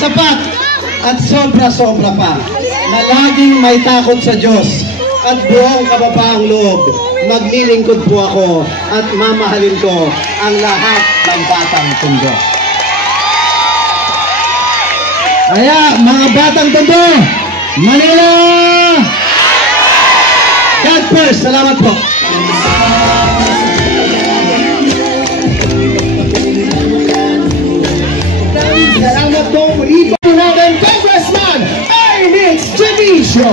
sapat at sobra-sobra pa na laging may takot sa Diyos at buong kababaang loob. Maglilingkod po ako at mamahalin ko ang lahat ng Batang Tondo. Kaya mga Batang Tondo, Manila! God first! Salamat po! Salamat po muli po natin, Congressman Ernix Javicio.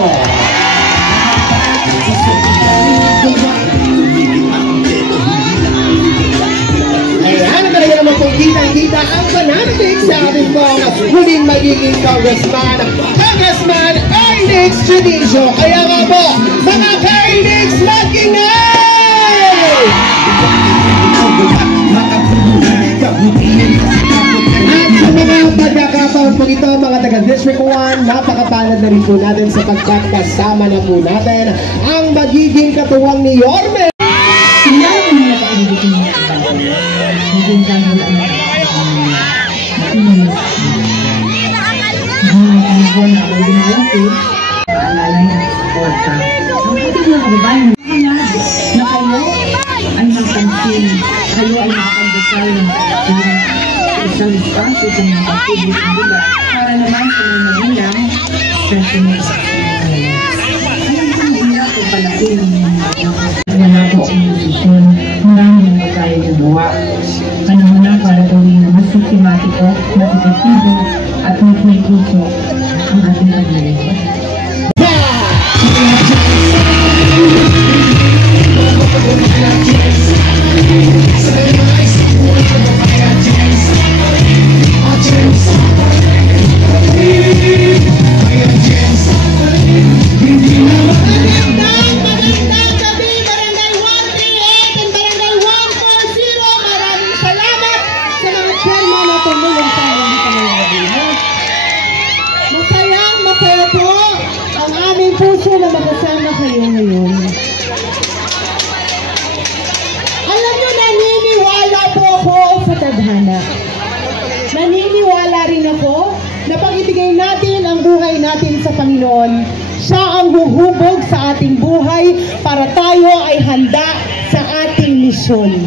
Ayan, talaga naman pong kita-kita ang pananalig sa ating pong huling magiging Congressman, Congressman Ernix Javicio. Kaya nga po, mga ka-Ernix, mag-ingay! Sa mga pagkakataon po ito, mga taga-District 1, napakapanad na rin po natin sa pagkakasama na po natin ang magiging katuwang ni Yorme. Sinabi mo na pakiligin mo maging kahul ang mainis. Ang buwan na ako din natin, alalay ng suporta. Ang ating mga kababayan na kayo ay napansin, kayo ay nakapagdasal isang espasyo sa mga public nila para naman sa mga magulang special alam ko mahirap o palaki wala po ang desisyon maraming na tayo gumawa panahon na para gawin na mas sistematiko, mas epektibo at mas may puso ang ating paglilingkod. Puso na makasama kayo ngayon. Alam nyo, naniniwala po ako sa tadhana. Naniniwala rin ako na pag ibigay natin ang buhay natin sa Panginoon, siya ang huhubog sa ating buhay para tayo ay handa sa ating misyon.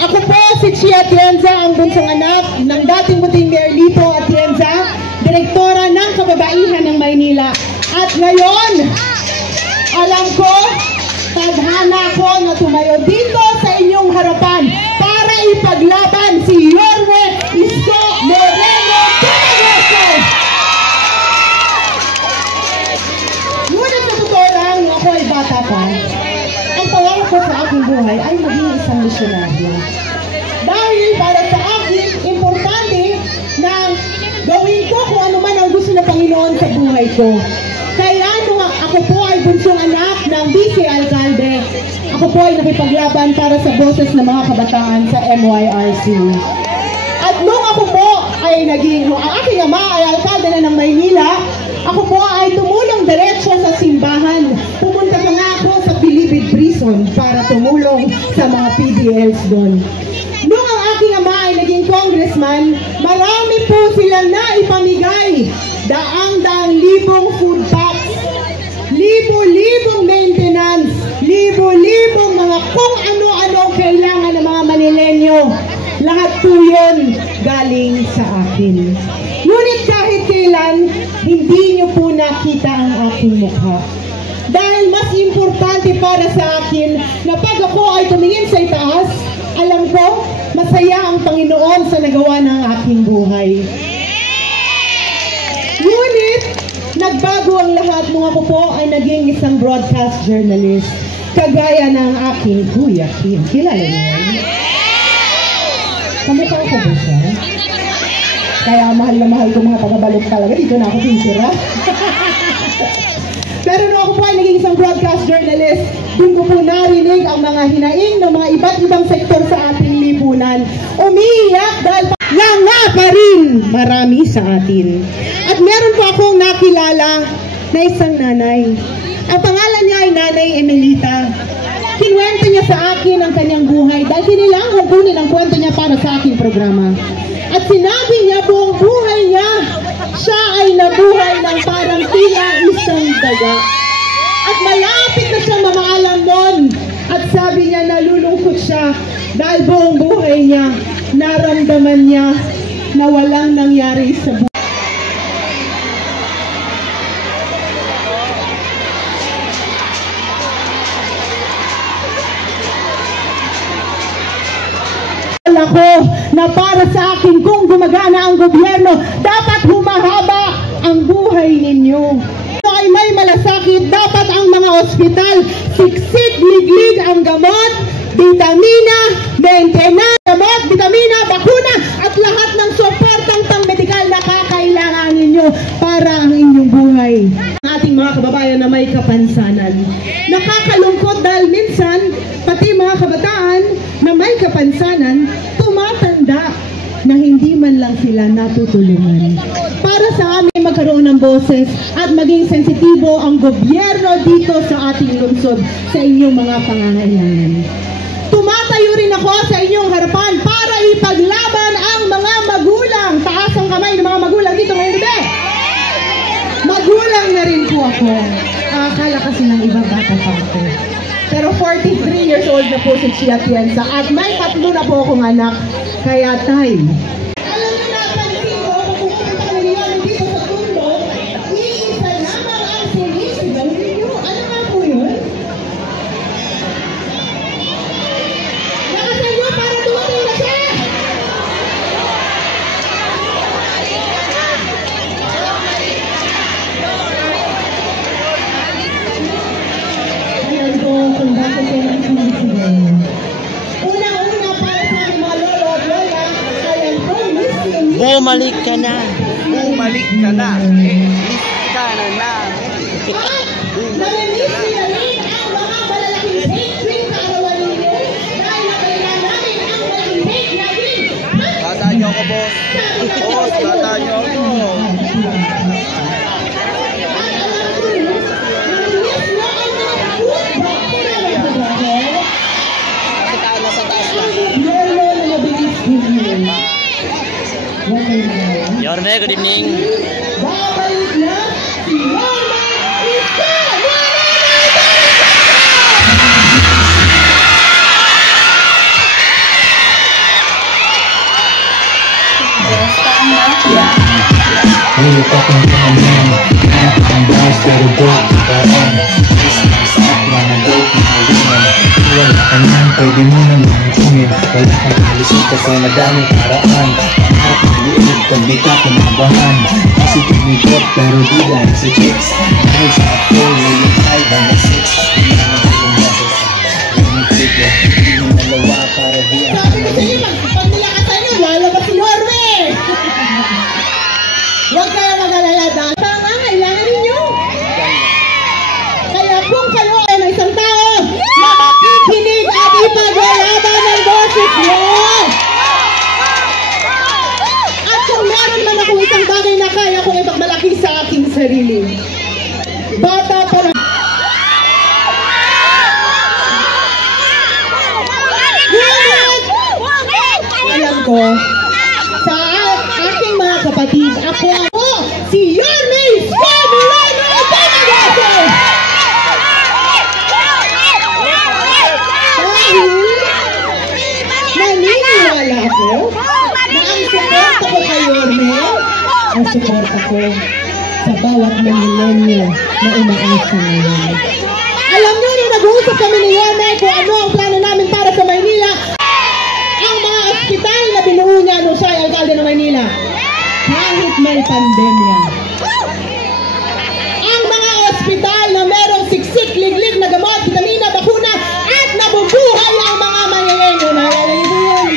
Ako po si Chia Atienza, ang bunsong anak ng dating Buting Mayor Lito Atienza, Direktora ng Kababaihan ng Maynila. At ngayon, alam ko, tadhana ko na tumayo dito sa inyong harapan para ipaglaban si Yorme Isko Moreno Tumagoso. Ngunit sa totoo lang, ako ay bata pa. Ang pangarap ko sa aking buhay ay maging isang misyonaryo. Dahil para sa akin, importante na gawin ko kung ano man ang gusto ng Panginoon sa buhay ko. Kaya nung ako po ay bunsong anak ng Vice Alcalde, ako po ay nakipaglaban para sa boses ng mga kabataan sa MYRC. At nung ako po ay nung ang aking ama ay alkalde na ng Maynila, ako po ay tumulong diretso sa simbahan. Pumunta pa nga ako sa Bilibid Prison para tumulong sa mga PDLs doon. Nung ang aking ama ay naging congressman, marami po sila na ipamigay. Daang-daang libong food packs, libo-libong maintenance, libo-libong mga kung ano-ano kailangan ng mga Manilenyo. Lahat po yun galing sa akin. Ngunit kahit kailan, hindi nyo po nakita ang aking mukha. Dahil mas importante para sa akin na pag ako ay tumingin sa itaas, alam ko, masaya ang Panginoon sa nagawa ng aking buhay. Ngunit, nagbago ang lahat nung ako po ay naging isang broadcast journalist. Kagaya ng aking Kuya Kim. Kilala niyo yan? Kamukha ko ba siya? Kaya mahal na mahal ko mga pagkabalot talaga. Dito na ako titira. Pero nung ako po ay naging isang broadcast journalist, dun ko po narinig ang mga hinaing ng mga iba't ibang sektor sa ating lipunan. Umiiyak dahil nga pa rin marami sa atin. At meron po akong nakilala na isang nanay. Ang pangalan niya ay Nanay Emelita. Kinuwento niya sa akin ang kanyang buhay dahil kinilangan kunin ang kwento niya para sa aking programa. At sinabi niya buong buhay niya, siya ay nabuhay ng parang tila isang daga. At malapit na siya mamaalam nun. At sabi niya nalulungkot siya dahil buong buhay niya naramdaman niya na walang nangyari sa buhay. Ako na para sa akin kung gumagana ang gobyerno, dapat humahaba ang buhay ninyo. Kung ay may malasakit, dapat ang mga ospital siksik, liglig ang gamot, vitamina, maintenance, gamot, vitamina, bakuna, at lahat ng suportang pang-medikal na kakailangan ninyo para ang inyong buhay. Ang ating mga kababayan na may kapansanan. Nakakalungkot dahil minsan, pati mga kabataan na may kapansanan, tumatanda na hindi man lang sila natutulungan. Para sa amin magkaroon ng boses at maging sensitibo ang gobyerno dito sa ating lungsod sa inyong mga pangangailangan. Tumatayo rin ako sa inyong harapan para ipaglaban ang mga magulang. Taas ang kamay ng mga magulang dito ngayon gabi. Magulang na rin po ako. Akala kasi ng ibang bata pa ako. Pero 43 years old na po si Chia Tienza at may 3 na po akong anak. Kaya tay, alam niyo na pansin ko kung pupunta kami niyo dito sa tundo, iisa lamang ang sinisigaw ninyo. Ano nga po yun? Nakasan niyo para dumating na siya! Alam ko kung bakit kayo ang sinisigaw. Unang-una para sa aking mga lolo at lola, alam ko, Bumalik ka na. Bumalik ka na. Miss ka na na. at namimiss nila rin ang mga malalaking hate tuwing kaarawan ninyo dahil nakailan namin ang malaking hate natin. Bata niyo ako, boss. Boss, bata niyo ako. At alam ko rin, namimiss nyo ang mga food bacteria na trabaho. Nasa taas lang. Lolo na mabilis din. Huwag kayo magawa. Yorme, good evening. Babalik na si Mama Ista! Ngunit akong pangalan, ang boss pero broke parang isip na nag-broke na kalingan. Wala ka nang pwede mo nang mangungit. Wala kang malusot kasi madaming paraan. At maliit kang di ka kumabahan. Kasi tumibot pero di dahil sa chicks. Dahil sa ako, yung 5 hanggang 6. Hindi naman kayong baso sa yung trigger. Hindi yung dalawa para di ang Sabi ko sa inyo, pag nilakasan nyo, lalabas si Yorme! Huwag kayo mag-alala dahil pangangailangan ninyo. Kaya kung kayo ay ng isang tao na makikinig at ipaglalaban ng boses nyo. At kung meron man akong isang bagay na kaya kong ipagmalaki sa aking sarili. Bata pa lang. Alam ko, sa aking mga kapatid, ako si Yorme Escamilano Tagagaso! Dahil naniniwala ako na ang suporta ko kay Yorme, ang suporta ko sa bawat Manilenyo na umaasa ngayon. Alam niyo, nung nag-uusap kami ni Yorme kung ano ang plano namin para sa Maynila, ang mga ospital na binuo niya nung siya ay alkalde ng Maynila. Kahit may pandemya. Ang mga ospital na merong siksik, liglig na gamot, vitamina, bakuna, at nabubuhay ang mga mangyayengyo. Naalala niyo po yun?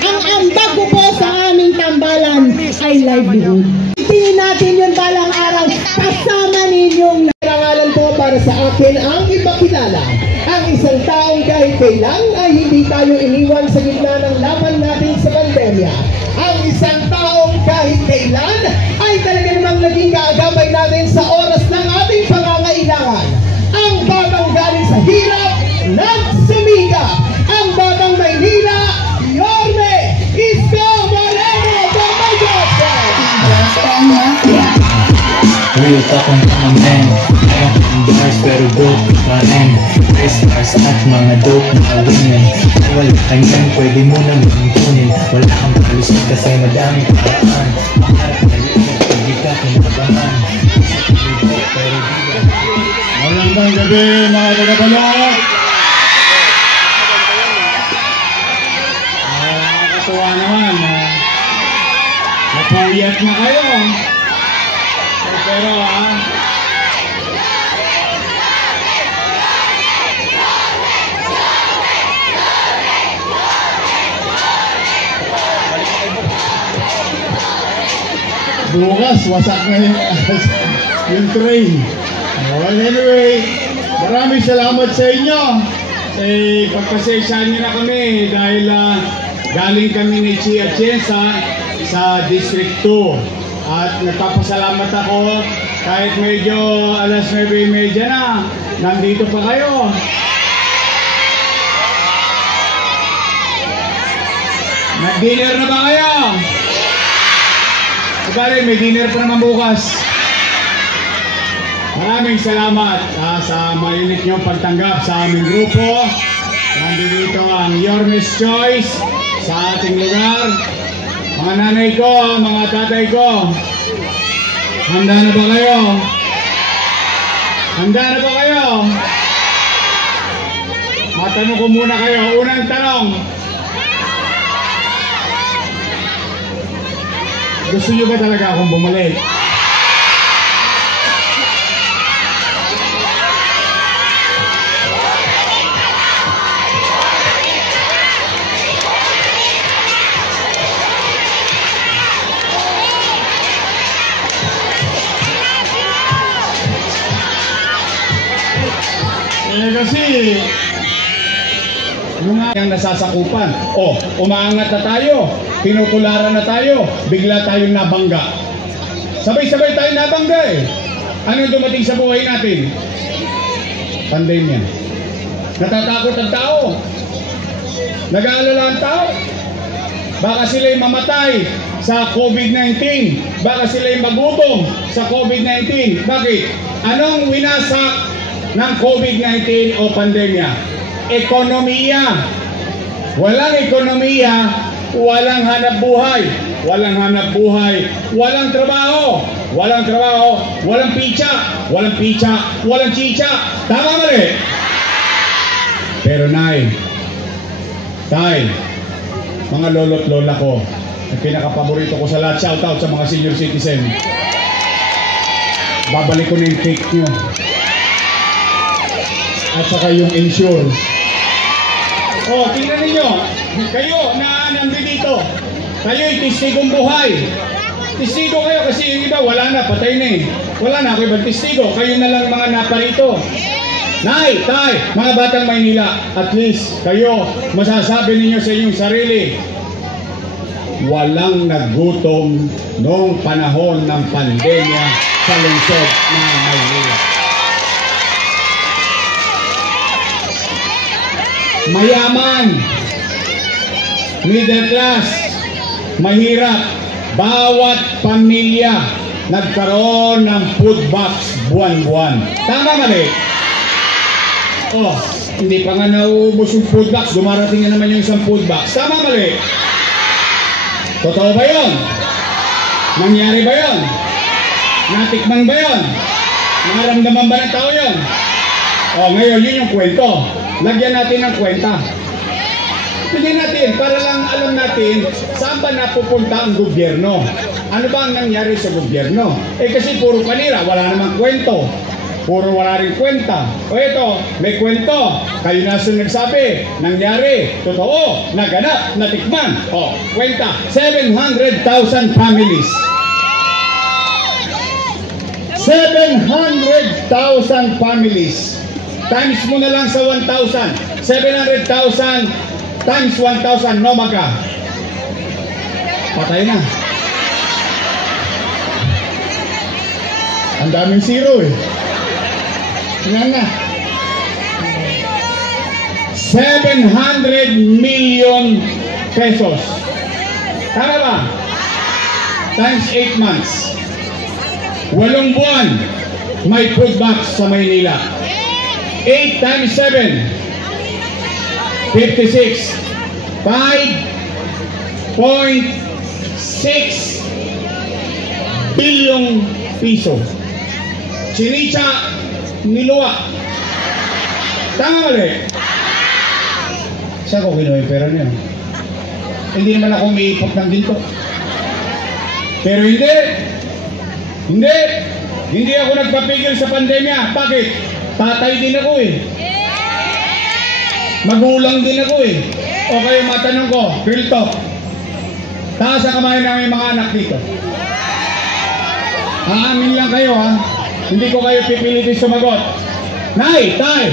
Ang ambag ko po sa aming tambalan ay livelihood. Tingin natin yun balang araw kasama ninyong Karangalan po para sa akin ang ipakilala ang isang taong kahit kailan ay hindi tayo iniwan sa gitna ng laban natin sa pandemya. Ang isang taong kahit kailan ay talaga namang naging kaagapay natin sa oras ng ating pangangailangan. Ang batang galing sa hirap, nagsumikap. Ang batang Maynila, Yorme Escamilano! Real talk ang mga men. Kaya ang bars pero dope pa rin. Stars at mga dope na women. Kung wala ka yan, pwede mo naman kunin. Wala kang palusot kasi madaming paraan. At maliit, hindi ka kinabahan. Magandang gabi mga tagapanood. Nakakatuwa naman. Napuyat na kayo. Pero bukas wasak na yung train. Well, anyway, maraming salamat sa inyo. Pagpasensyahan niyo na kami dahil galing kami ni Chia Atienza sa District 2. At nagpapasalamat ako kahit medyo alas 9:30 na, nandito pa kayo. Nag-dinner na ba kayo? Sabali, may dinner pa naman bukas. Maraming salamat sa mainit niyong pagtanggap sa aming grupo. Nandito ang Your Miss Choice sa ating lugar. Mga nanay ko, mga tatay ko, handa na ba kayo? Handa na ba kayo? Matanong ko muna kayo. Unang tanong. Gusto niyo ba talaga akong bumalik? Kasi yung nasasakupan, umaangat na tayo, tinutularan na tayo, bigla tayong nabangga. Sabay-sabay tayong nabangga eh. Ano dumating sa buhay natin? Pandemya. Natatakot ang tao. Nag-aalala ang tao. Baka sila'y mamatay sa COVID-19. Baka sila'y magutom sa COVID-19. Bakit? Anong winasak ng COVID-19 o pandemya? Ekonomiya. Walang ekonomiya, walang hanap buhay. Walang hanap buhay, walang trabaho. Walang trabaho, walang pizza. Walang pizza, walang chicha. Tama mali? Pero nay, tay, mga lolo't lola ko, ang pinakapaborito ko sa lahat, shout out sa mga senior citizen. Babalik ko na yung cake nyo. At saka yung insure. Tingnan ninyo. Kayo na nandito. Kayo'y testigong buhay. Testigo kayo kasi yung iba wala na, patay na eh. Wala na, ako ibang testigo. Kayo na lang mga naparito. Nay, tay, mga batang Maynila, at least kayo, masasabi ninyo sa inyong sarili, walang nagutom noong panahon ng pandemya sa lungsod ng Maynila. Mayaman, middle class, mahirap, bawat pamilya nagkaroon ng food box buwan-buwan. Tama mali? Hindi pa nga naubos yung food box, dumarating na naman yung isang food box. Tama mali? Totoo ba yun? Nangyari ba yun? Natikman ba yun? Naramdaman ba ng tao yun? Ngayon yun yung kwento. Lagyan natin ng kwenta. Lagyan natin para lang alam natin saan ba napupunta ang gobyerno. Ano ba ang nangyari sa gobyerno? Kasi puro kanila, wala namang kwento. Puro wala rin kwenta. Ito, may kwento. Kayo na nagsabi, nangyari, totoo, naganap, natikman. Kwenta, 700,000 families. 700,000 families. Times mo na lang sa 1,000. 700,000 times 1,000, no maga. Patay na. Ang daming zero eh. Tingnan na. 700 million pesos. Tama ba? Times 8 months. 8 buwan, may food box sa Maynila. 8 times 7, 56. 5.6 bilyong piso. Sinitsa, niluwa. Tama mali? Saan ko kinuha yung pera niya? Hindi naman ako umiipot ng ginto. Pero hindi ako nagpapigil sa pandemya. Bakit? Tatay din ako eh. Magulang din ako eh. O kayo matanong ko, real talk. Taas ang kamay na may mga anak dito. Aamin lang kayo ha. Hindi ko kayo pipilitin sumagot. Nay, tay,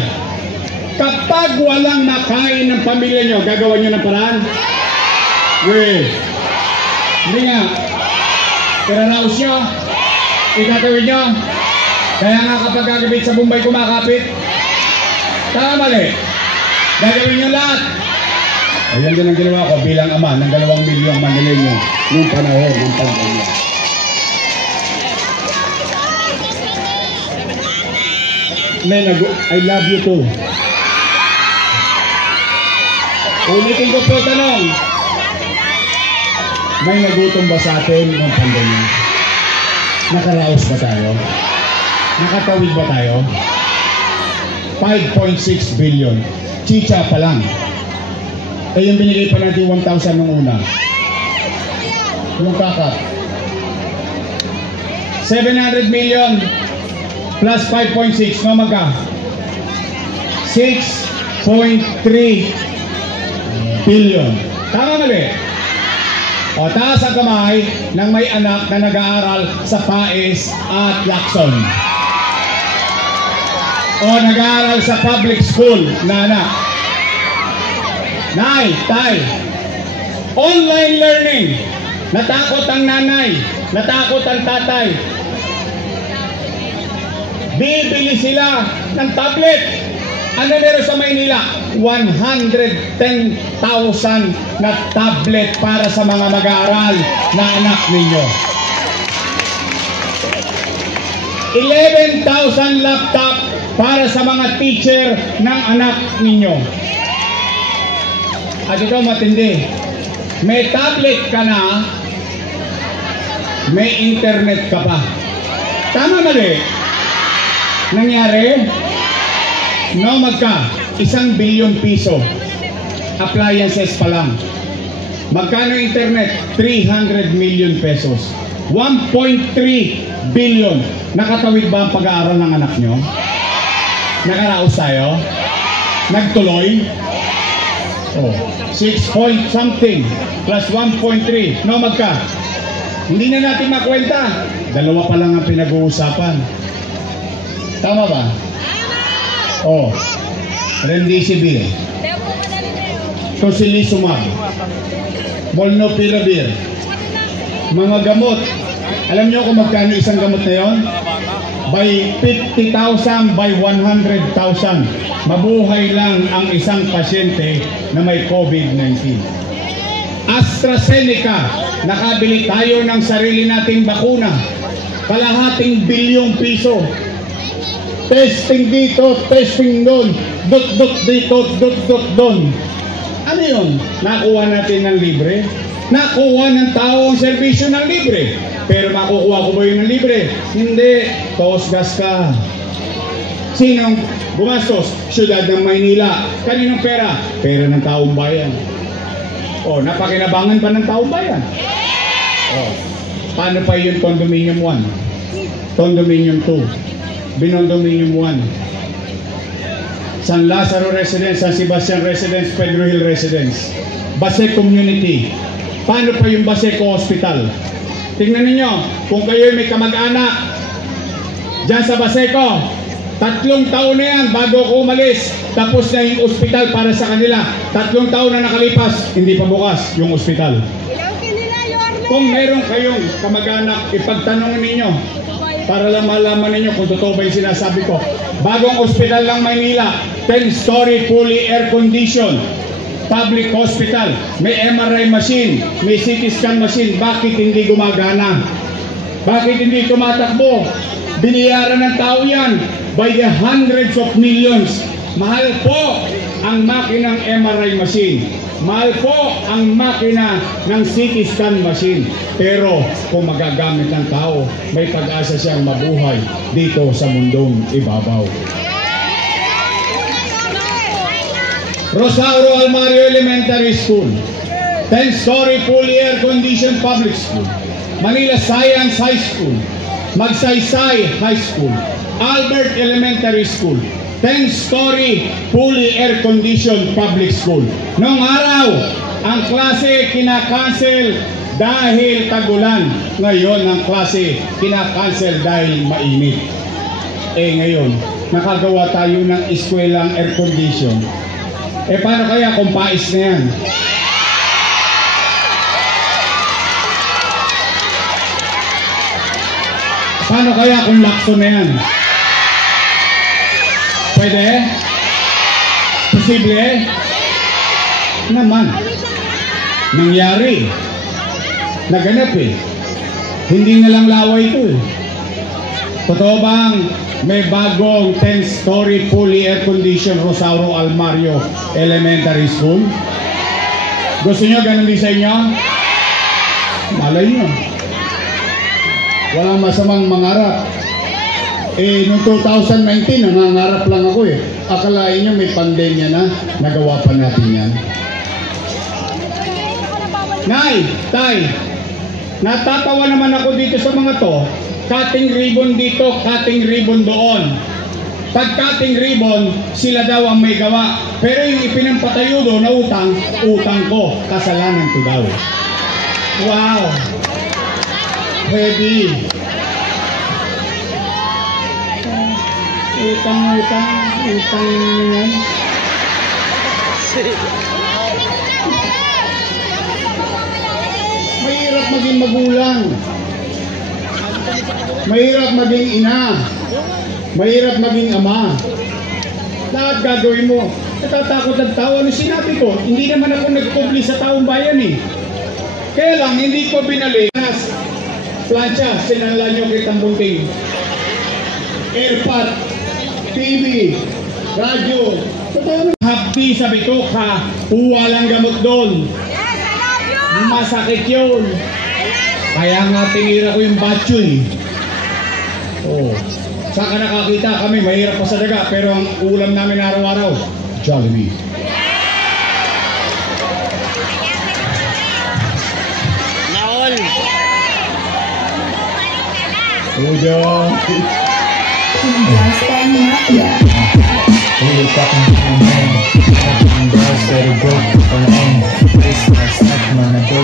kapag walang makain ng pamilya nyo, gagawa nyo ng paraan? Wait. Hindi nga. Iraraos nyo? Itatawid nyo? Kaya nga kapag gagabit sa Bombay kumakapit? Tama mali. Gagawin nyo lahat. Ayan din ang ginawa ko bilang ama ng 2 milyong Manileño noong panahon ng pandemya. I love you too. Ulitin ko po tanong. May nagutom ba sa atin ng pandemya? Nakaraos ba tayo? Nakatawid ba tayo? 5.6 billion. Chicha pa lang. Eh yung binigay pa natin 1,000 nung una. Yung kakap. 700 million plus 5.6. No magka? 6.3 billion. Tama mali? O taas ang kamay ng may anak na nag-aaral sa PAES at Lacson. O nag-aaral sa public school na anak. Nay, tay, online learning. Natakot ang nanay, natakot ang tatay. Bibili sila ng tablet. Ano meron sa Maynila? 110,000 na tablet para sa mga mag-aaral na anak ninyo. 11,000 laptop para sa mga teacher ng anak ninyo. At ito matindi. May tablet ka na, may internet ka pa. Tama mali? Nangyari? No, magka? 1 bilyong piso. Appliances pa lang. Magkano internet? 300 million pesos. 1.3 billion. Nakatawid ba ang pag-aaral ng anak nyo? Nakaraos tayo? Nagtuloy? Oh, 6 point something plus 1.3. No, magka? Hindi na natin makwenta. 2 pa lang ang pinag-uusapan. Tama ba? Oh, Remdesivir, Tocilizumab, Molnupiravir, mga gamot. Alam nyo kung magkano isang gamot na yun? By 50,000, by 100,000. Mabuhay lang ang isang pasyente na may COVID-19. AstraZeneca, nakabili tayo ng sarili nating bakuna. Kalahating bilyong piso. Testing dito, testing doon, dot dito, dot doon. Ano yun? Nakuha natin ng libre? Nakuha ng tao ang serbisyo ng libre. Pero makukuha ko ba yun ng libre? Hindi. Tos gas ka. Sinong gumastos? Siyudad ng Maynila. Kaninong pera? Pera ng taong bayan. O, napakinabangan pa ng taong bayan. O, paano pa yun Condominium 1? Condominium 2? Binondominium 1, San Lazaro Residence, San Sebastian Residence, Pedro Hill Residence, Baseco Community. Paano pa yung Baseco Hospital? Tingnan ninyo, kung kayo may kamag-anak dyan sa Baseco, 3 taon na yan bago ako umalis, tapos na yung ospital para sa kanila. 3 taon na nakalipas, hindi pa bukas yung ospital. Kung meron kayong kamag-anak, ipagtanong ninyo para lang malaman ninyo kung totoo ba yung sinasabi ko. Bagong ospital lang Maynila, 10-story fully air condition public hospital, may MRI machine, may CT scan machine. Bakit hindi gumagana? Bakit hindi tumatakbo? Biniyaran ng tao yan by the hundreds of millions. Mahal po ang makinang MRI machine. Mahal po ang makina ng CT scan machine. Pero kung magagamit ng tao, may pag-asa siyang mabuhay dito sa mundong ibabaw. Rosauro Almario Elementary School, 10-story fully air-conditioned public school. Manila Science High School, Magsaysay High School, Albert Elementary School, 10-story fully air-conditioned public school. Noong araw, ang klase kinakancel dahil tagulan. Ngayon, ang klase kinakancel dahil mainit. Ngayon, nakagawa tayo ng eskwelang air-condition. Paano kaya kung pais na yan? Paano kaya kung lakso na yan? Pwede? Posible? Naman. Nangyari. Naganap Hindi na lang laway ito Totoo bang may bagong 10-story fully air-conditioned Rosauro Almario Elementary School? Gusto nyo ganun din sa inyo? Malay nyo. Walang masamang mangarap. Noong 2019, nangangarap lang ako Akalain nyo may pandemya na, nagawa pa natin yan. Nay, tay, natatawa naman ako dito sa mga to. Cutting ribbon dito, cutting ribbon doon. Pag cutting ribbon, sila daw ang may gawa. Pero yung ipinampatayo doon na utang, utang ko, kasalanan ko daw. Wow! Heavy. Utang yan. Mahirap maging magulang. Mahirap maging ina. Mahirap maging ama. Lahat gagawin mo. Natatakot ang tao. Ano sinabi ko? Hindi naman ako nagkubli sa taong bayan Kaya lang, hindi ko binalik. Plancha, sinanla nyo kitang bunting. Airpot, TV, radyo. Hapdi sa bituka, walang gamot doon. Masakit yun. Kaya nga tinira ko yung batyo Saka nakakita kami, mahirap pa sa daga, pero ang ulam namin araw-araw, Jollibee. Naol! Ujo!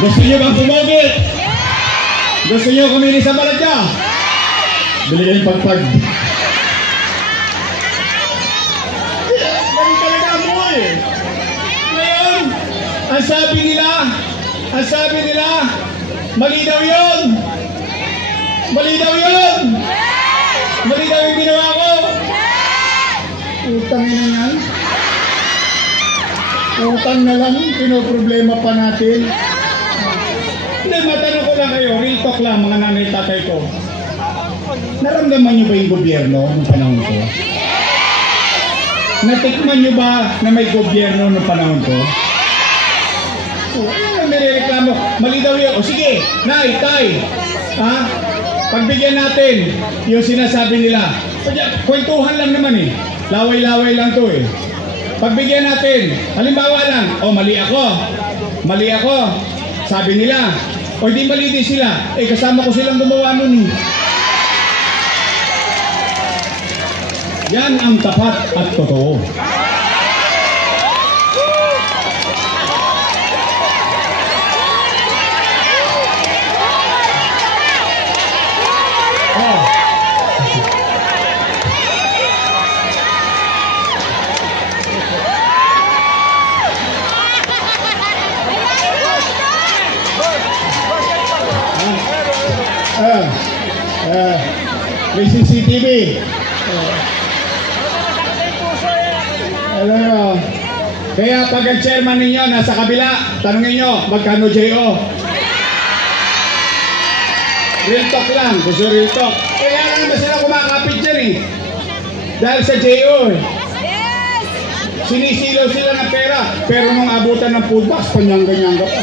Gusto nyo bang pumogit? Gusto nyo kumili sa baladya? Bili kayong pagpag. Ganun talaga mo Ngayon, ang sabi nila, mali daw yun! Mali daw yung ginawa ko! Utang na yan. Utang na lang, pinoproblema pa natin. Hindi, matanong ko lang kayo, real talk lang mga nanay tatay ko. Naramdaman nyo ba yung gobyerno noong panahon ko? Natikman nyo ba na may gobyerno noong panahon ko? Nirereklamo, mali daw yun. Sige, nay, tay, pagbigyan natin yung sinasabi nila. Kwentuhan lang naman Laway-laway lang to Pagbigyan natin, halimbawa lang, mali ako, sabi nila, di mali din sila, kasama ko silang gumawa nun Yan ang tapat at totoo. May CCTV. Alam nyo, kaya pag ang chairman ninyo nasa kabila, tanongin nyo, magkano J.O.? Real talk lang. Gusto real talk. Kaya lang ba sila kumakapit dyan eh. Dahil sa JO eh. Sinisilaw sila ng pera. Pero nung abutan ng food box, panyangga-nyangga pa.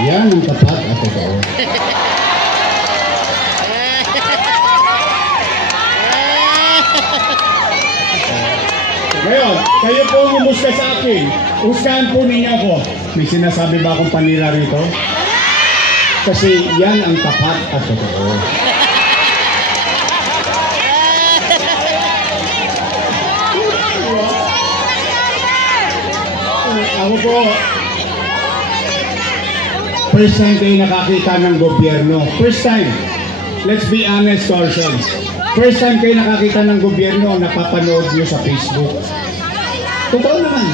Yan ang tapat at totoo. Ngayon, kayo po humusga sa akin. Husgahan po ninyo ako. May sinasabi ba akong panira rito? Kasi yan ang tapat at totoo. Ako po, first time kayo nakakita ng gobyerno. First time. Let's be honest to ourselves. First time kayo nakakita ng gobyerno, napapanood nyo sa Facebook. Totoo naman.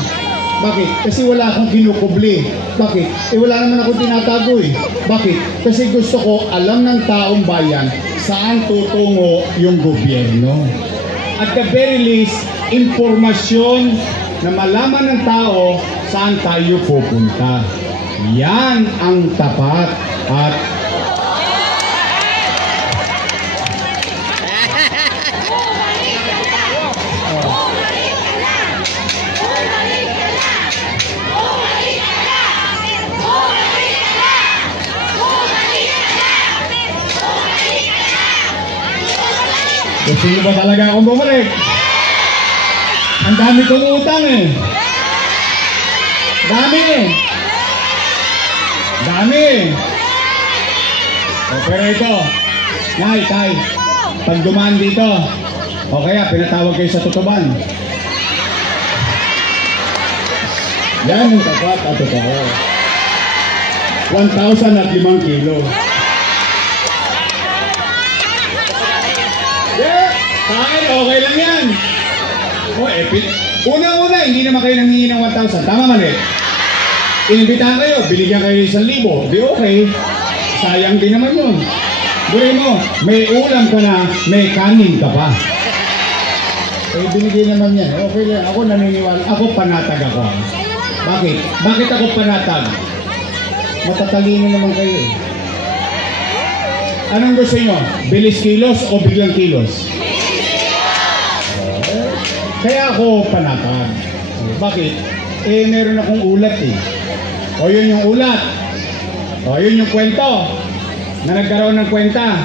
Bakit? Kasi wala akong kinukubli. Bakit? Wala naman akong tinatago eh. Bakit? Kasi gusto ko alam ng taong bayan saan tutungo yung gobyerno. At the very least, impormasyon na malaman ng tao saan tayo pupunta. Yan ang tapat at gusto nyo ba talaga akong bumalik? Ang dami kong utang eh. Dami eh. Dami eh. O, pero ito, Nay, Tay, pag dumaan dito, o kaya pinatawag kayo sa tutuban. Yan ang tapat at totoo. 1,005 kilo. Kahit okay lang yan. O, una-una, hindi naman kayo nanghingi ng 1,000. Tama mali. Inimbitahan kayo, binigyan kayo 1,000. Di okay. Sayang din naman yun. Buhay mo, may ulam ka na, may kanin ka pa. Eh, binigay naman yan. Okay lang. Ako naniniwala. Ako panatag ako. Bakit? Bakit ako panatag? Matatalino naman kayo eh. Anong gusto nyo? Bilis kilos o biglang kilos? Kaya ako panatag. Bakit? Eh, meron akong ulat eh. O yun yung ulat. O yun yung kwento na nagkaroon ng kwenta.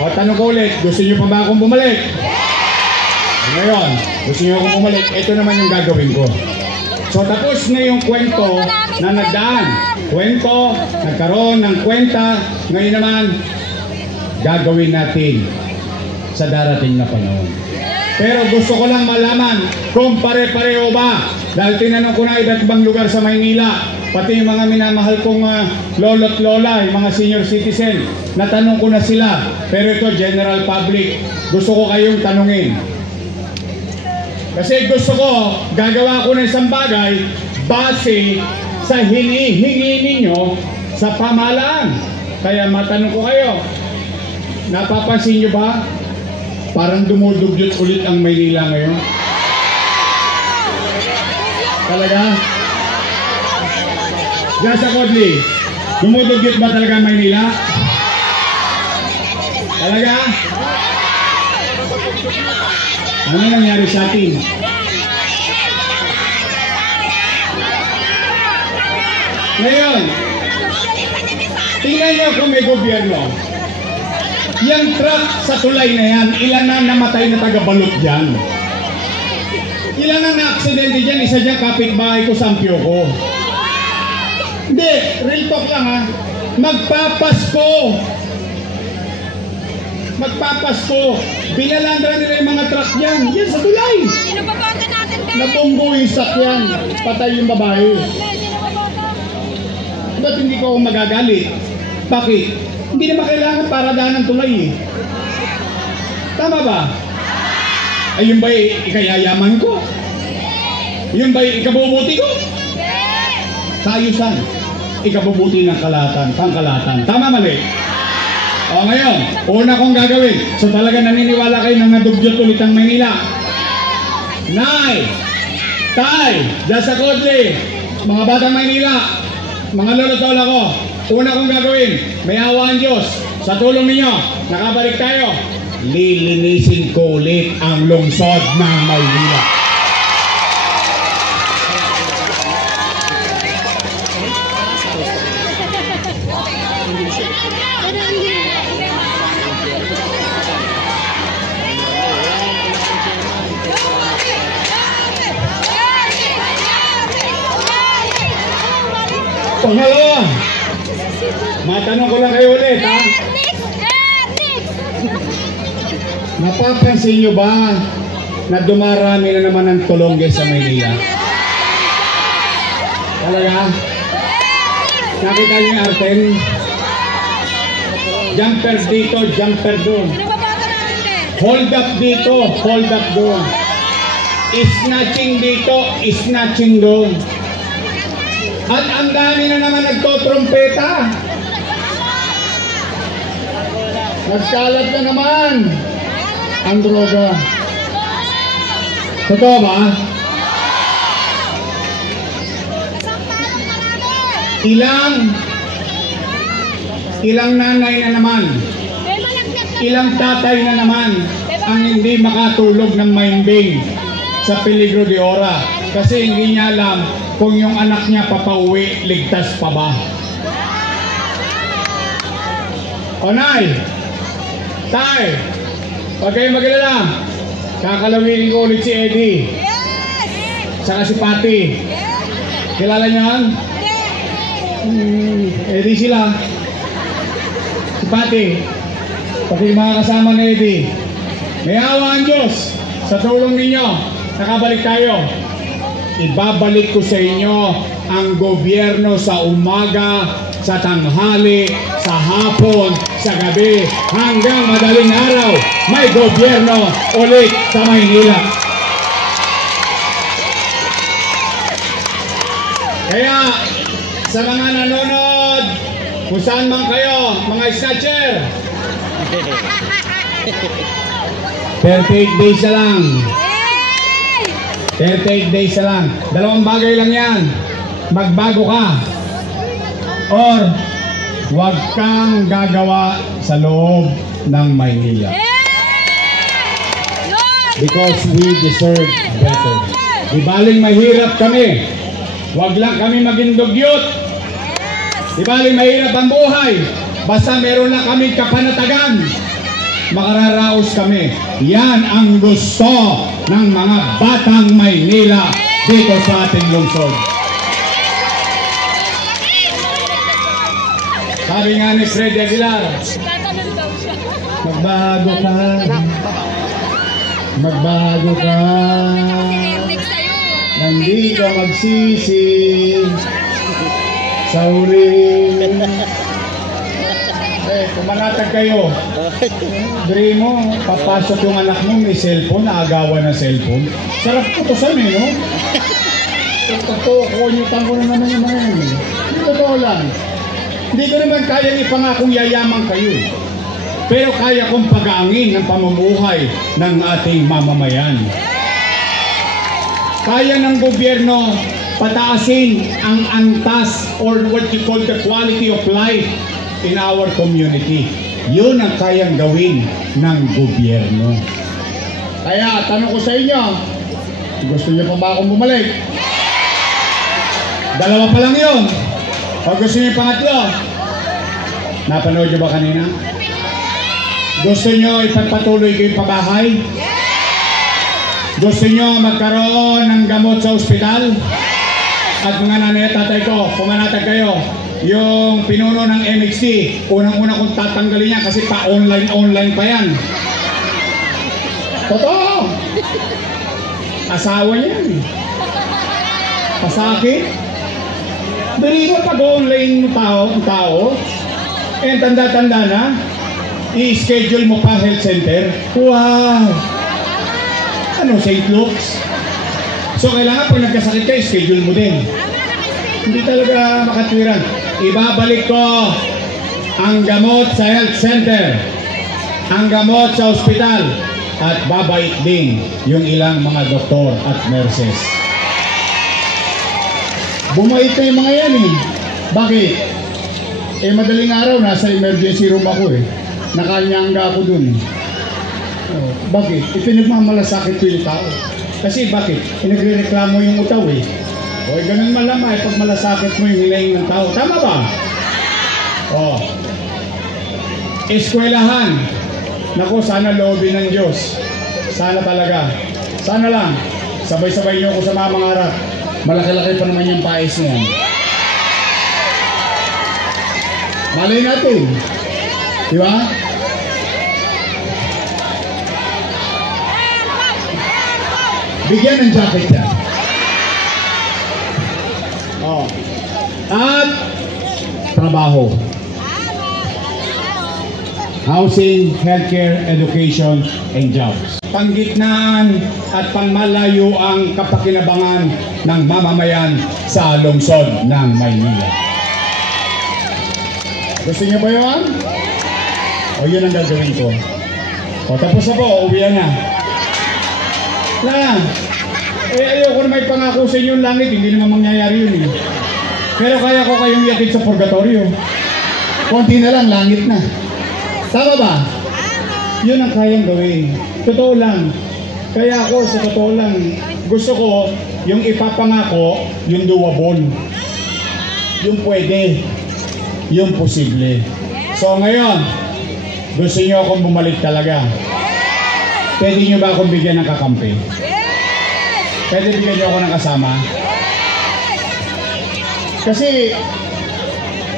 O tanong ko ulit, gusto nyo pa ba akong bumalik? Ngayon, gusto nyo akong bumalik, ito naman yung gagawin ko. So tapos na yung kwento na nagdaan. Kwento, nagkaroon ng kwenta. Ngayon naman, gagawin natin sa darating na panahon. Pero gusto ko lang malaman kung pare-pareho ba. Dahil tinanong ko na iba't ibang lugar sa Maynila, pati yung mga minamahal kong lolo't lola, yung mga senior citizen, natanong ko na sila. Pero ito, general public, gusto ko kayong tanungin. Kasi gusto ko, gagawa ko ng isang bagay base sa hinihingi ninyo sa pamahalaan. Kaya matanong ko kayo, napapansin nyo ba? Parang dumudugyot ulit ang Maynila ngayon. Talaga? Jasa Kodli, dumudugyot ba talaga ang Maynila? Talaga? Ano nangyari sa atin? Ngayon, tingnan nyo kung may gobyerno. Yung truck sa tulay na yan, ilan na namatay na taga-balot dyan? Ilan na na-aksidente dyan? Isa dyan kapitbahay ko sa Ampioko. Hindi, real talk lang ha. Magpapasko. Magpapasko. Binalandra nila yung mga truck dyan. Yan sa tulay. Nabunggo yung sakyan. Patay yung babae. Ba't hindi ko magagalit? Bakit? Hindi naman kailangan para daan ng tulay eh. Tama ba? Ay yung ba'y ikayayaman ko? Yung ba'y ikabubuti ko? Kayusan. Ikabubuti ng kalatan, pangkalatan. Tama mali? O ngayon, una kong gagawin. So talaga naniniwala kayo na nadugyot ulit ang Maynila. Nay! Tay! Jasa Kodli! Mga batang Maynila! Mga lolo't lola ko! una kong gagawin, may awa ang Diyos. Sa tulong ninyo, nakabalik tayo. Lilinisin ko ulit ang lungsod ng Maynila. Pangalawa, matanong ko lang kayo ulit, ha? Napapansin nyo ba na dumarami na naman ang tulongge sa Maynila? Talaga? Nakita niyo yung Arten? Jumper dito, jumper doon. Hold up dito, hold up doon. Snatching dito, snatching doon. At ang dami na naman nagtotrompeta. Nagkalat na naman ang droga. Totoo ba? Ilang nanay na naman, ilang tatay na naman ang hindi makatulog ng maimbing sa peligro de ora kasi hindi niya alam kung yung anak niya papauwi, ligtas pa ba? O nay, tay, huwag kayong mag-alala. Kakalawin ko ulit si Eddie. Saka si Patty. Kilala niyo yan? Eddie sila. Si Patty. Pati mga kasama ni Eddie. May awa ang Diyos. Sa tulong ninyo, nakabalik tayo. Ibabalik ko sa inyo ang gobyerno sa umaga, sa tanghali, sa hapon, sa gabi, hanggang madaling araw. May gobyerno ulit sa Maynila. Kaya sa mga nanonood, kung saan man kayo, mga snatcher, 38 days na lang. 38 days na lang. Dalawang bagay lang yan. Magbago ka. Or, huwag kang gagawa sa loob ng Maynila. Because we deserve better. Di baling mahirap kami. Huwag lang kami maging dugyot. Di baling mahirap ang buhay. Basta meron lang kami kapanatagan. Makararaos kami. Yan ang gusto ng mga batang Maynila dito sa ating lungsod. Sabi nga ni Freddy Aguilar, magbago ka, magbago ka, hindi ka magsisi sa uli. Kung manatag kayo, diri mo, papasok yung anak mo, may cellphone, naagawan ng cellphone. Sarap ko to sa no? Ito, kunyutan ko na naman yung mga yun. Hindi totoo lang. Hindi ko naman kaya ipangakong yayaman kayo. Pero kaya kong pag-aangin ng pamumuhay ng ating mamamayan. Kaya ng gobyerno pataasin ang antas or what you call the quality of life in our community. Yun ang kayang gawin ng gobyerno. Kaya tanong ko sa inyo, gusto niyo pa ba akong bumalik? Dalawa pa lang yun. O gusto niyo pangatlo? Napanood niyo ba kanina? Gusto niyo ipagpatuloy kayo pabahay? Gusto niyo magkaroon ng gamot sa ospital? At mga nanay at tatay ko, pumanatag kayo. Yung pinuno ng MXT, unang-una kong tatanggalin niya kasi pa-online pa yan. Totoo! Asawa niya yan. Pasakit. Dali mo pag-online mo tao, tanda-tanda na, i-schedule mo pa health center. Wow! Ano, St. Luke's? So kailangan pag nagkasakit ka, schedule mo din. Hindi talaga makatwiran. Ibabalik ko ang gamot sa health center, ang gamot sa ospital, at babait din yung ilang mga doktor at nurses. Bumait na yung mga yan eh. Bakit? Eh, madaling araw, nasa emergency room ako eh. Nakanyangga ako dun. Oh, bakit? Ipinagmamalasakit ko yung tao. Kasi bakit? Nagre-reklamo yung utaw eh. O, ganun malama eh, pag malasakit mo yung hinaing ng tao. Tama ba? Oh. Eskwelahan. Naku, sana loobin ng Diyos. Sana talaga. Sana lang. Sabay-sabay niyo ako sa mga mangarap. Malaki-laki pa naman yung pais niyan. Malay natin. Di ba? Bigyan ng jacket yan. Oh. At trabaho. Housing, healthcare, education, and jobs. Panggitnaan at pangmalayo ang kapakinabangan ng mamamayan sa lungsod ng Maynila. Gusto niyo ba yun? O yun ang gagawin ko. O tapos na po, uwi na. Lang. Eh ayoko na may pangako sa inyo yung langit, hindi naman mangyayari yun eh. Pero kaya ko kayong iatid sa purgatorio. Konti na lang, langit na. Tama ba? Yun ang kayang gawin. Totoo lang. Kaya ako sa totoo lang, gusto ko yung ipapangako, yung doable. Yung pwede. Yung posible. So ngayon, gusto niyo akong bumalik talaga. Pwede niyo ba akong bigyan ng kakampi? Pwede bigyan niyo ako ng kasama? Kasi,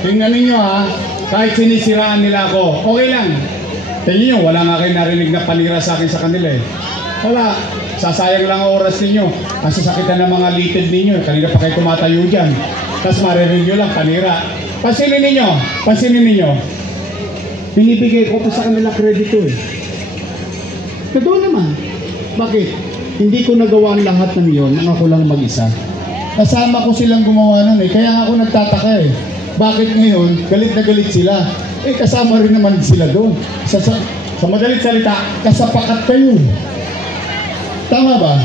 tingnan ninyo ha, kahit sinisiraan nila ako, okay lang. Tingnan nyo, wala nga kayo narinig na panira sa akin sa kanila eh. Wala, sasayang lang ang oras ninyo. Ang sasakitan ng mga litid ninyo, kanina pa kayo tumatayo dyan. Tapos maririnig nyo lang, panira. Pansinin ninyo. Binibigay ko pa sa kanila kredito eh. Totoo naman. Bakit? Hindi ko nagawa ang lahat ng iyon nang ako lang mag-isa. Kasama ko silang gumawa nun eh. Kaya ako nagtataka eh. Bakit ngayon, galit na galit sila? Eh, kasama rin naman sila doon. Sa madalit salita, kasapakat kayo. Tama ba?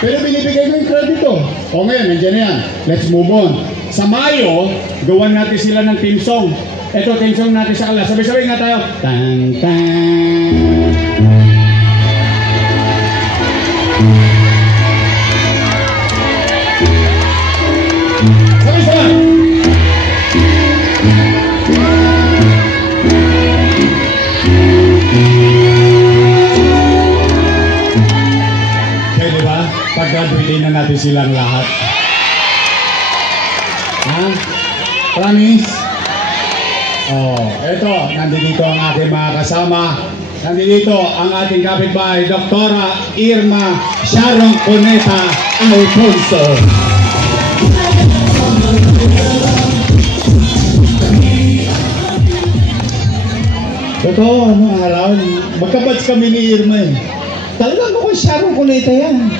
Pero binibigay ko yung kredito. O ngayon, nandiyan yan. Let's move on. Sa Mayo, gawan natin sila ng team song. Ito, team song natin sa kala. Sabay-sabay nga tayo. Tan, tan. Sabay-sabay. Pwede ba? Pag-graduate na natin silang lahat. Ha? Promise? Oh, eto, nandito ang aking mga kasama. Nandito ang ating kapitbahay, Doktora Irma Sharon Cuneta Alfonso. Totoo, anong araw? Magkabats kami ni Irma eh. Talagang mukhang Sharon Cuneta yan.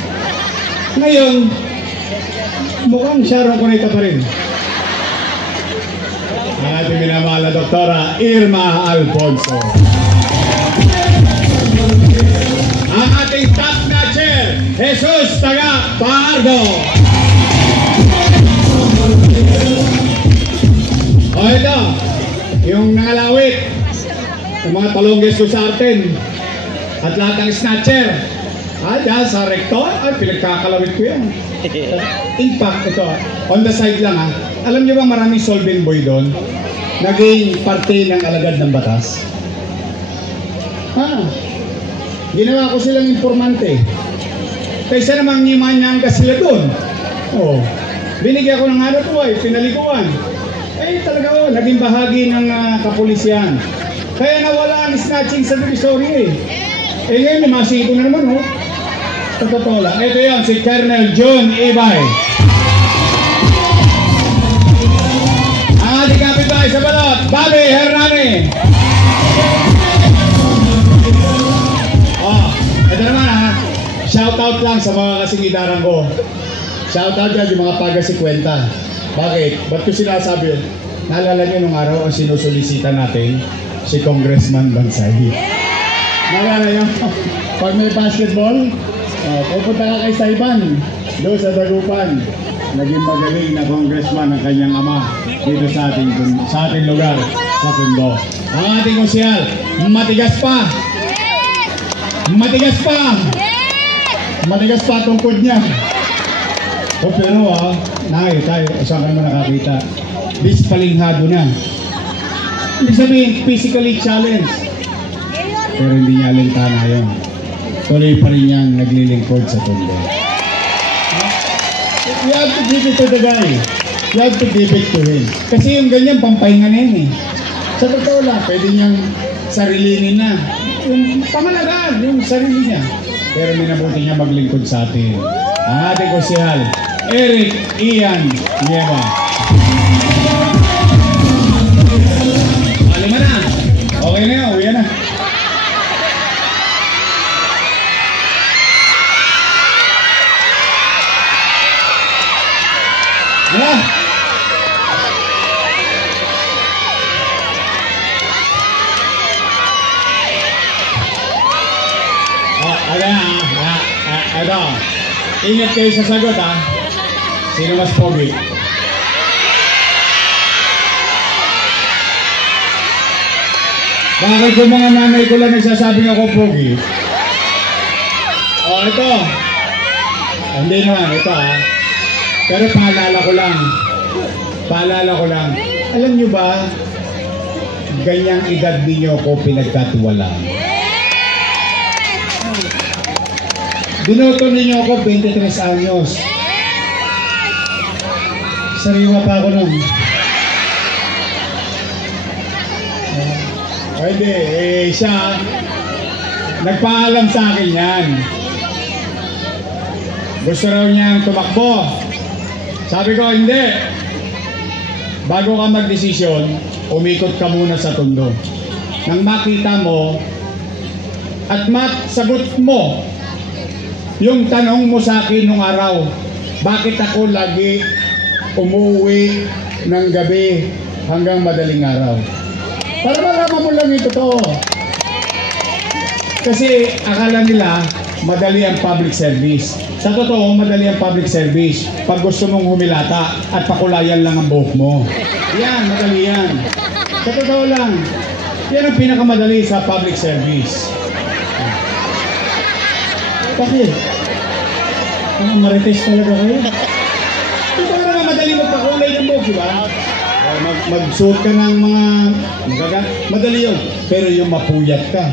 Ngayon, mukhang Sharon Cuneta pa rin. Ang ating minamahal na Doktora Irma Alfonso. Ang ating top na chair, Jesus Taga Paardo. O ito, yung nangalawit, yung mga talongges ko sa atin, at lahat ng snatcher. Dyan sa rector, pinagkakalawit ko yan. In fact, ito, on the side lang ha, alam niyo bang maraming solvent boy doon? Naging parte ng alagad ng batas? Ginawa ko silang informante. Kaysa namang nyimanyangga sila doon. Binigyan ko ng hanap buhay, pinaliguan. Talaga naging bahagi ng kapulisyan. Kaya nawala ang snatching sa divisory ngayon, masiko na naman sa totoo lang. Ito yun, si Colonel John Ibay. Ang ating kapitbahay sa balot, Bobby Hernani. Ito naman shoutout lang sa mga kasingidaran ko. Shoutout yan yung mga taga-50. Bakit? Ba't ko sinasabi yun? Naalala niyo nung araw ang sinusolisita natin si Congressman Bansay. Naalala niyo? Pag may basketball, pupunta ka kay Saiban, doon sa Dagupan. naging magaling na congressman ng kanyang ama dito sa ating lugar, sa Tondo. Ang ating konsyal, matigas pa. Matigas pa. Matigas pa tungkod niya. O pero tayo, saan ka naman nakakita? Dispalinghado na. Ibig sabihin, physically challenged. Pero hindi niya alintana yun. Tuloy pa rin niyang naglilingkod sa Tondo. You have to give it to the guy. You have to give it to him. Kasi yung ganyan, pampahinga na yun eh. Sa totoo lang, pwede niyang sarilinin na. Yung pamalagaan, yung sarili niya. Pero minabuti niya maglingkod sa atin. Ang ating konsyal, Eric Ian Nieva. Lima na. Okay na yun, uwi na. Wala. Ito. Ingat kayo sa sagot ha. Sino mas pogi? Bakit yung mga nanay ko lang nagsasabing ako pogi? Ito. Hindi naman, ito ha. Pero paalala ko lang. Alam nyo ba, ganyang edad ninyo ko pinagkatiwalaan. Binoto ninyo ako 23 anyos. Sariwa pa ako nun. Pwede, siya, nagpaalam sa akin yan. Gusto raw niyang tumakbo. Sabi ko, hindi. Bago ka magdesisyon, umikot ka muna sa Tondo. Nang makita mo, at sagot mo, yung tanong mo sa akin nung araw, bakit ako lagi umuwi ng gabi hanggang madaling araw? Para malaman mo lang yung totoo. Kasi akala nila madali ang public service. Sa totoo, madali ang public service pag gusto mong humilata at pakulayan lang ang buhok mo. Yan, madali yan. Sa totoo lang, yan ang pinakamadali sa public service. Bakit? Marites talaga kayo. Ito na madali magpakulay ng buhok, di ba? Magsuot ka ng mga madali yun. Pero yung mapuyat ka,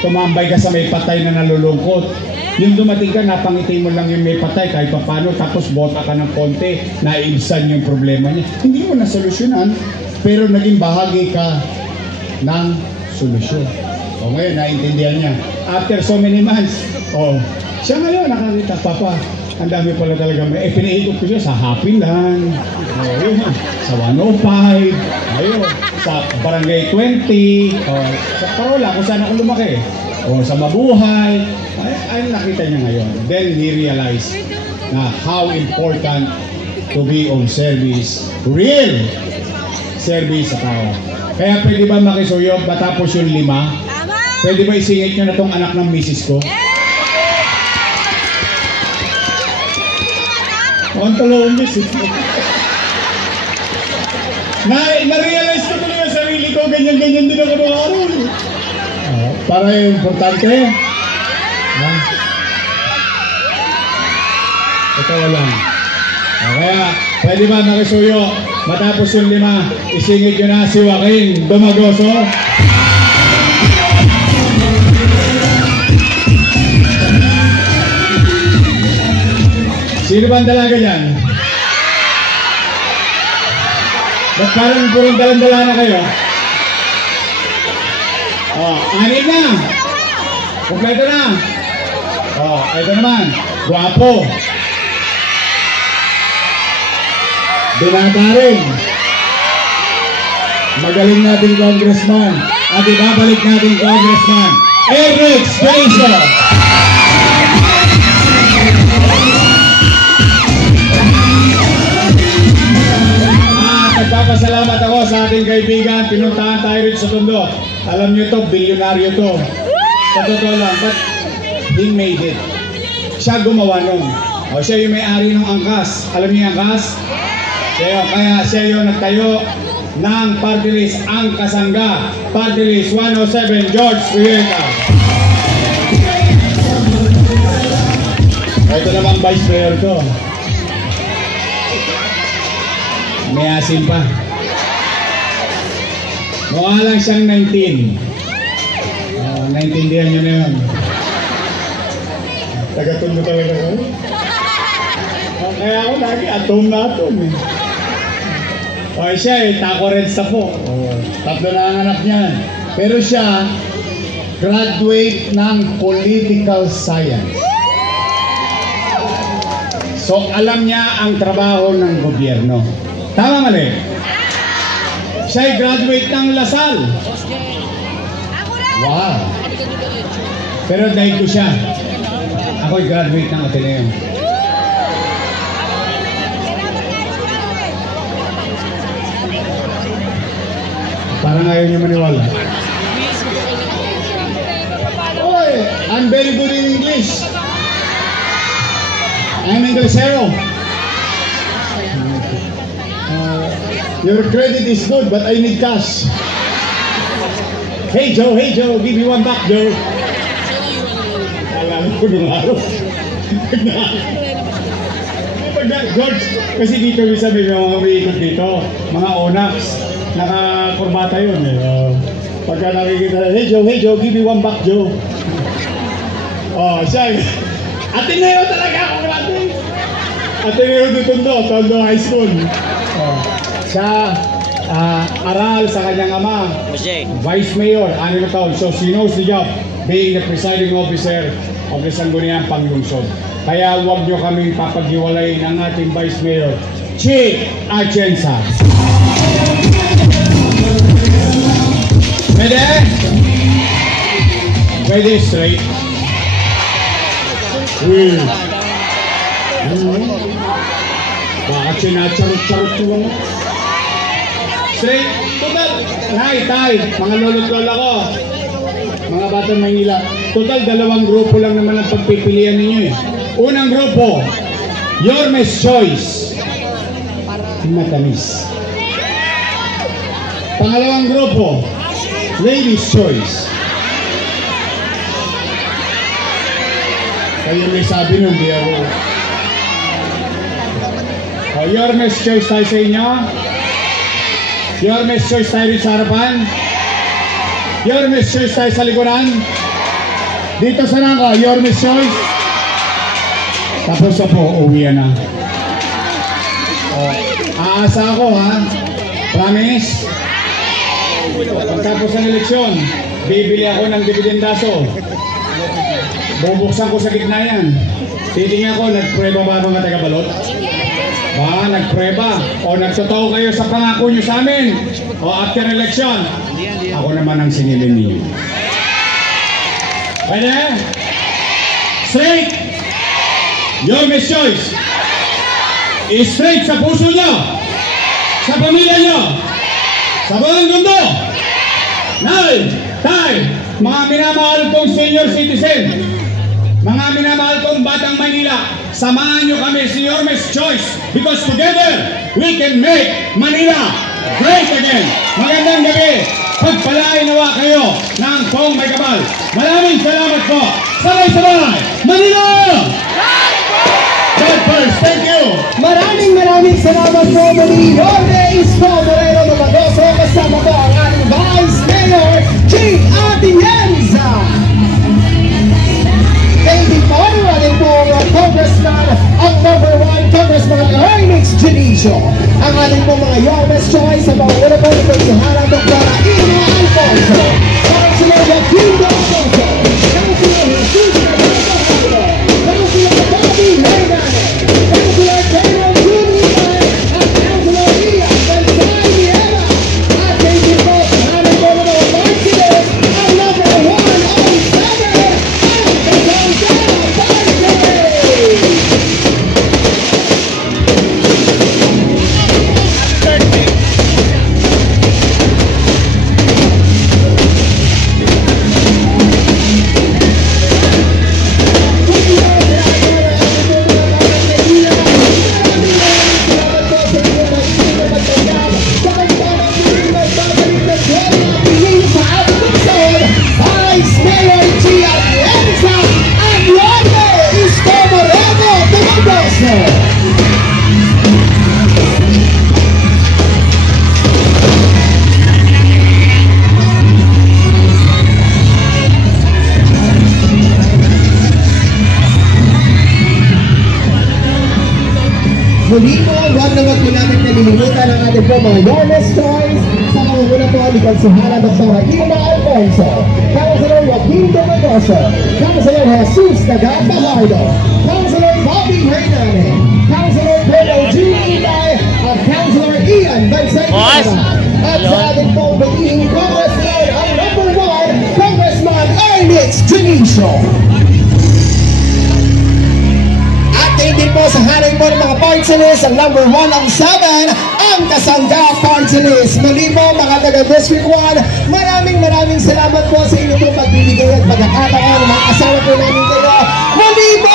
tumambay ka sa may patay na nalulungkot, yung dumating ka, napangiti mo lang yung may patay kahit pa paano, tapos bota ka ng konti, naibsan yung problema niya. Hindi mo nasolusyonan, pero naging bahagi ka ng solusyon. O ngayon, naintindihan niya. After so many months, siya ngayon nakakita, Papa, ang dami pala talaga. Pinahikot ko siya sa Happy Land, sa 105, sa Barangay 20, sa Parola, kung saan ako lumaki, sa Mabuhay. Ay nakita niya ngayon. Then he realized na how important to be on service, real service sa tao. Kaya pwede ba makisuyo matapos yung 5? Pwede ba isingit nyo na tong anak ng misis ko? Ang talong misis. Na-realize ko tuloy yung sarili ko, ganyan-ganyan din ako mga araw. Para yung importante. Ito lang. Kaya, pwede ba nakisuyo? Matapos yung 5, isingit nyo na si Joaquin Dumagoso. Sino ba ang dalaga dyan? Ba't parang purong dalang-dala na kayo? Anin na! Kompleto na! Ito naman, guwapo. Binata rin. Magaling natin congressman. At ibabalik natin congressman, Eric Spencer. Nagpapasalamat ako sa ating kaibigan. Pinuntahan tayo rin sa Tondo. Alam nyo to, bilyonaryo to. Sa totoo lang, but he made it. Siya gumawa nun. O siya yung may-ari ng angkas. Alam niyo yung angkas? Kaya siya yung nagtayo ng party list ang Kasangga. Party list 107, George Rieta. Ito namang vice mayor ko. May asim pa. Mukha lang siyang 19. Naintindihan nyo na yun. Tagatundo talaga ko. Kaya ako lagi atom na atom eh. O siya eh, Taco Red sa po. Tatlo na ang anak niya. Pero siya, graduate ng political science. So alam niya ang trabaho ng gobyerno. Tama mali? Siya ay graduate ng Lasal. Wow. Pero dahil ko siya, ako'y graduate ng Ateneo. Parang ayaw niyo maniwala. Oy, I'm very good in English. I'm Inglesero. Your credit is good, but I need cash. Hey Joe, give me $1, Joe. Alam ko nung araw. George, kasi dito bisa may mga umiikot dito, mga Onax, naka-kurbata yun eh. Pagka nakikita, hey Joe, give me $1, Joe. Oh, siya, Ateneo talaga ako graduate. Ateneo Tondo High School. Oh, siya, aral sa kanyang ama, Vice Mayor, 6 na taon. So she knows the job, being the presiding officer of the Sangguniang Panglungsod. Kaya huwag nyo kaming papaghiwalay ng ating Vice Mayor, Chi Atienza. Pwede straight. Bakit sinacharot-charot ko lang? Straight, total, tay, mga lolo't lola ko, mga batang Maynila, total 2 grupo lang naman ang pagpipilian ninyo eh. Unang grupo, Yormes Choice, matamis. Pangalawang grupo, Ladies Choice. Kayo may sabi nun, di ako. Yormes Choice tayo sa inyo. Yormes Choice tayo rin sa harapan. Yormes Choice tayo sa likuran. Dito sa nangka, Yormes Choice. Tapos po, uwi na. Aasa ako ha. Promise. Pagtapos ng eleksyon, bibili ako ng dividendaso. Bubuksan ko sa gitna yan. Titingnan ko, nagpreba ba mga taga-balot? Nagpreba. O nagtotoo kayo sa pangako nyo sa amin. O after election, ako naman ang singilin niyo. Pwede? Straight! Yormes Choice! Straight sa puso nyo! Sa pamilya nyo! Sa buong mundo! Nay! Tay! Mga minamahal kong senior citizen! Mga minamahal kong batang Maynila! Samahan nyo kami si Yormes Choice because together we can make Manila great again! Magandang gabi! Pagpalain nawa kayo ng buong may kapal! Maraming salamat po! Sabay-sabay! Manila! God first! Thank you! Maraming salamat po muli. Yormes Moreno Magadoso kasama po ang ating Vice Mayor Chi Atienza. Thank you po ating pong Congressman, ang #1 Congressman Ernix Junicio. Ang ating pong mga Yormes Choice sa panguna po ito iharap Dr. Ina Alfonso, Councilor Yaquinto Soto, Councilor Jesus Alfonso, Councilor Bobby Hernandez, Councilor Pedro Junior, at Councilor Ian Bensay Nieva. At thank you po sa ating pong mga marketing, ang #1 on 7, ang Kasangga Party! Muli po, huwag na huwag po natin nalilimutan ang ating po mga wellness stories sa pangunguna po ni Konsuhara Dr. Ina Alfonso, Councilor Joaquin Domagoso, Councilor Jesus Tagapahardo, Councilor Bobby Hernandez, Councilor Pedro G. Itay, at Councilor Ian Bansay-Ibarra. At sa ating pong magiging Congressman, ang number 1, Congressman Ernest Junicio. Thank you po sa hanay po ng mga party list. Ang number 1 ang 7, ang Kasangga Party List. Muli po mga taga District 1, maraming salamat po sa inyo po pagbibigay at pagkakataon ng mga kasama po namin kayo. Muli po